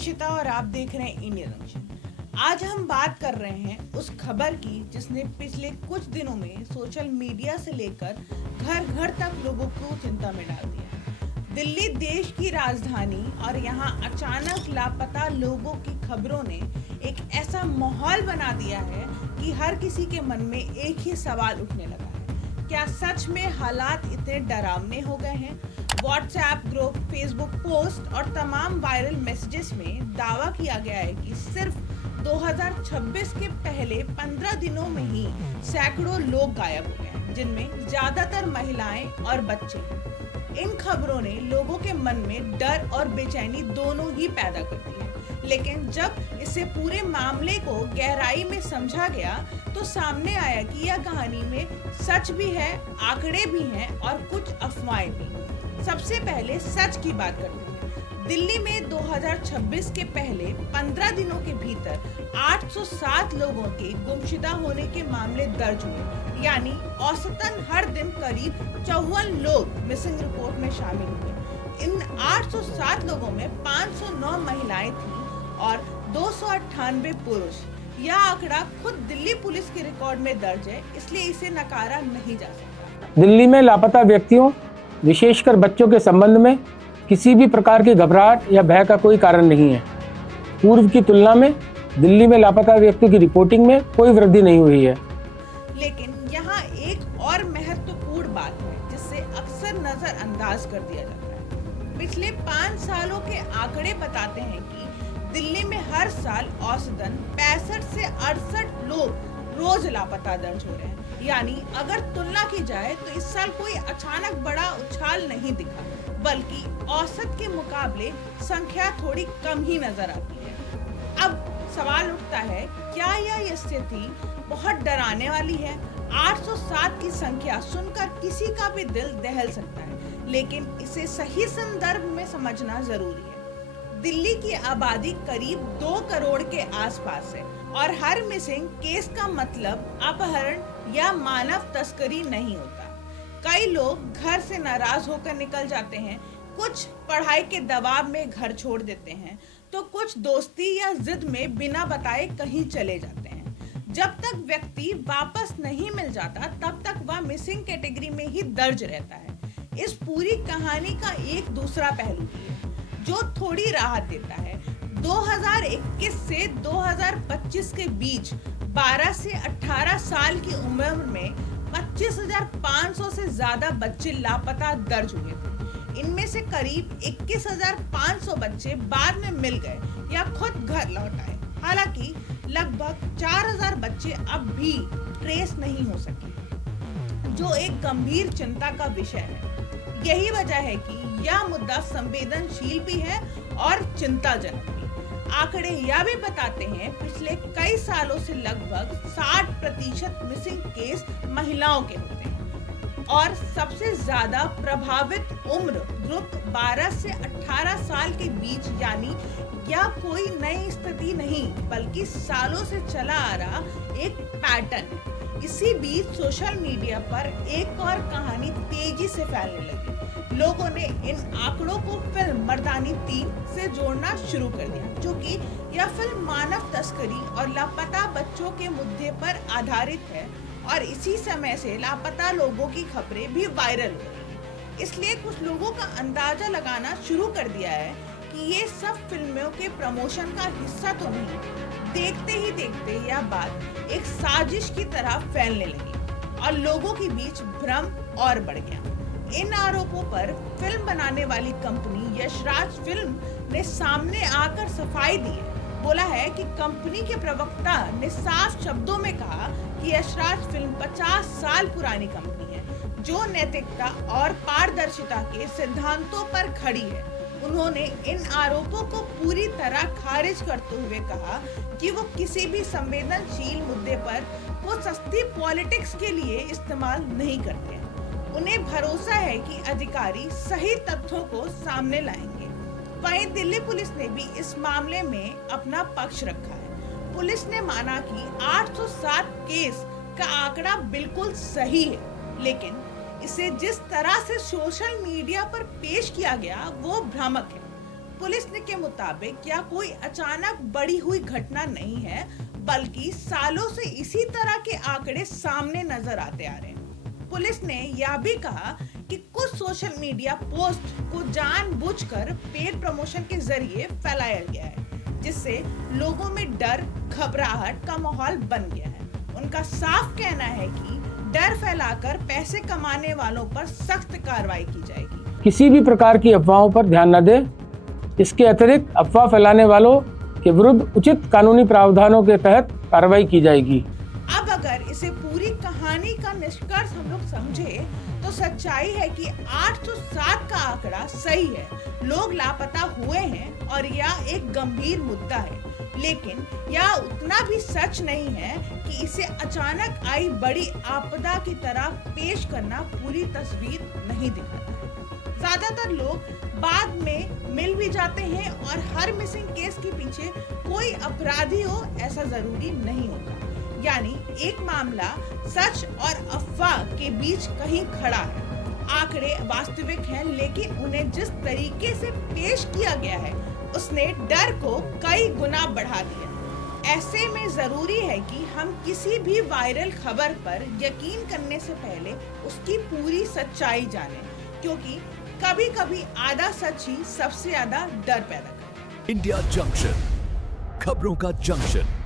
इशिता और आप देख रहे हैं इंडियन जंक्शन। आज हम बात कर रहे हैं उस खबर की जिसने पिछले कुछ दिनों में सोशल मीडिया से लेकर घर घर तक लोगों को चिंता में डाल दिया। दिल्ली देश की राजधानी और यहाँ अचानक लापता लोगों की खबरों ने एक ऐसा माहौल बना दिया है कि हर किसी के मन में एक ही सवाल उठने लगा है, क्या सच में हालात इतने डरावने हो गए हैं? व्हाट्सएप ग्रुप, फेसबुक पोस्ट और तमाम वायरल मैसेजेस में दावा किया गया है कि सिर्फ 2026 के पहले 15 दिनों में ही सैकड़ों लोग गायब हो गए हैं, जिनमें ज्यादातर महिलाएं और बच्चे हैं। इन खबरों ने लोगों के मन में डर और बेचैनी दोनों ही पैदा कर दी है, लेकिन जब इसे पूरे मामले को गहराई में समझा गया तो सामने आया कि यह कहानी में सच भी है, आंकड़े भी हैं और कुछ अफवाहें भी। सबसे पहले सच की बात करते हैं। दिल्ली में 2026 के पहले 15 दिनों के भीतर 807 लोगों के गुमशुदा होने के मामले दर्ज हुए, यानी औसतन हर दिन करीब 54 लोग मिसिंग रिपोर्ट में शामिल हुए। इन 807 लोगों में 509 महिलाएं थीं और 298 पुरुष। यह आंकड़ा खुद दिल्ली पुलिस के रिकॉर्ड में दर्ज है, इसलिए इसे नकारा नहीं जा सकता। दिल्ली में लापता व्यक्तियों, विशेषकर बच्चों के संबंध में किसी भी प्रकार की घबराहट या भय का कोई कारण नहीं है। पूर्व की तुलना में दिल्ली में लापता व्यक्तियों की रिपोर्टिंग में कोई वृद्धि नहीं हुई है। लेकिन यहाँ एक और महत्वपूर्ण बात है जिसे अक्सर नजरअंदाज कर दिया जाता है। पिछले 5 सालों के आंकड़े बताते हैं कि दिल्ली में हर साल औसतन 65 से 68 लोग रोज लापता दर्ज हो रहे हैं। यानी अगर तुलना की जाए तो इस साल कोई अचानक बड़ा उछाल नहीं दिखा, बल्कि औसत के मुकाबले संख्या थोड़ी कम ही नजर आती है। अब सवाल उठता है, क्या यह स्थिति बहुत डराने वाली है? 807 की संख्या सुनकर किसी का भी दिल दहल सकता है, लेकिन इसे सही संदर्भ में समझना जरूरी है। दिल्ली की आबादी करीब 2 करोड़ के आसपास है और हर मिसिंग केस का मतलब अपहरण या मानव तस्करी नहीं होता। कई लोग घर से नाराज होकर निकल जाते हैं, कुछ पढ़ाई के दबाव में घर छोड़ देते हैं, तो कुछ दोस्ती या जिद में बिना बताए कहीं चले जाते हैं। जब तक व्यक्ति वापस नहीं मिल जाता तब तक वह मिसिंग कैटेगरी में ही दर्ज रहता है। इस पूरी कहानी का एक दूसरा पहलू भी है जो थोड़ी राहत देता है। 2021 से 2025 के बीच 12 से 18 साल की उम्र में 25,500 से ज्यादा बच्चे लापता दर्ज हुए थे। इनमें से करीब 21,500 बच्चे बाद में मिल गए या खुद घर लौट आए। हालांकि लगभग 4,000 बच्चे अब भी ट्रेस नहीं हो सके, जो एक गंभीर चिंता का विषय है। यही वजह है कि यह मुद्दा संवेदनशील भी है और चिंताजनक भी। आंकड़े यह भी बताते हैं पिछले कई सालों से लगभग 60% मिसिंग केस महिलाओं के होते हैं और सबसे ज्यादा प्रभावित उम्र ग्रुप 12 से 18 साल के बीच, यानी यह कोई नई स्थिति नहीं बल्कि सालों से चला आ रहा एक पैटर्न है। इसी बीच सोशल मीडिया पर एक और कहानी तेजी से फैलने लगी। लोगों ने इन आंकड़ों को फिल्म मर्दानी 3 से जोड़ना शुरू कर दिया, जो कि यह फिल्म मानव तस्करी और लापता बच्चों के मुद्दे पर आधारित है और इसी समय से लापता लोगों की खबरें भी वायरल हो रही हैं। इसलिए कुछ लोगों का अंदाजा लगाना शुरू कर दिया है कि ये सब फिल्मों के प्रमोशन का हिस्सा तो नहीं। देखते ही देखते यह बात एक साजिश की तरह फैलने लगी और लोगों के बीच भ्रम और बढ़ गया। इन आरोपों पर फिल्म बनाने वाली कंपनी यशराज फिल्म ने सामने आकर सफाई दी है। बोला है कि कंपनी के प्रवक्ता ने साफ शब्दों में कहा कि यशराज फिल्म 50 साल पुरानी कंपनी है जो नैतिकता और पारदर्शिता के सिद्धांतों पर खड़ी है। उन्होंने इन आरोपों को पूरी तरह खारिज करते हुए कहा कि वो किसी भी संवेदनशील मुद्दे पर वो सस्ती पॉलिटिक्स के लिए इस्तेमाल नहीं करते हैं। उन्हें भरोसा है कि अधिकारी सही तथ्यों को सामने लाएंगे। वहीं दिल्ली पुलिस ने भी इस मामले में अपना पक्ष रखा है। पुलिस ने माना कि 807 केस का आंकड़ा बिल्कुल सही है, लेकिन इसे जिस तरह से सोशल मीडिया पर पेश किया गया वो भ्रामक है। पुलिस के मुताबिक यह कोई अचानक बढ़ी हुई घटना नहीं है, बल्कि सालों से इसी तरह के आंकड़े सामने नजर आते आ रहे हैं। पुलिस ने यह भी कहा कि कुछ सोशल मीडिया पोस्ट को जानबूझकर पेड प्रमोशन के जरिए फैलाया गया है, जिससे लोगों में डर, घबराहट का माहौल बन गया है। उनका साफ कहना है कि डर फैलाकर पैसे कमाने वालों पर सख्त कार्रवाई की जाएगी। किसी भी प्रकार की अफवाहों पर ध्यान न दें। इसके अतिरिक्त अफवाह फैलाने वालों के विरुद्ध उचित कानूनी प्रावधानों के तहत कार्रवाई की जाएगी। अब अगर इसे पूरी कहानी का निष्कर्ष हम लोग समझे तो सच्चाई है कि 807 का आंकड़ा सही है। लोग लापता हुए हैं और यह एक गंभीर मुद्दा है, लेकिन यह उतना भी सच नहीं है कि इसे अचानक आई बड़ी आपदा की तरह पेश करना पूरी तस्वीर नहीं दिखाता है। ज्यादातर लोग बाद में मिल भी जाते हैं और हर मिसिंग केस के पीछे कोई अपराधी हो ऐसा जरूरी नहीं होता। यानी एक मामला सच और अफवाह के बीच कहीं खड़ा है। आंकड़े वास्तविक हैं, लेकिन उन्हें जिस तरीके से पेश किया गया है उसने डर को कई गुना बढ़ा दिया। ऐसे में जरूरी है कि हम किसी भी वायरल खबर पर यकीन करने से पहले उसकी पूरी सच्चाई जानें, क्योंकि कभी-कभी आधा सच ही सबसे ज्यादा डर पैदा करता है। इंडिया जंक्शन, खबरों का जंक्शन।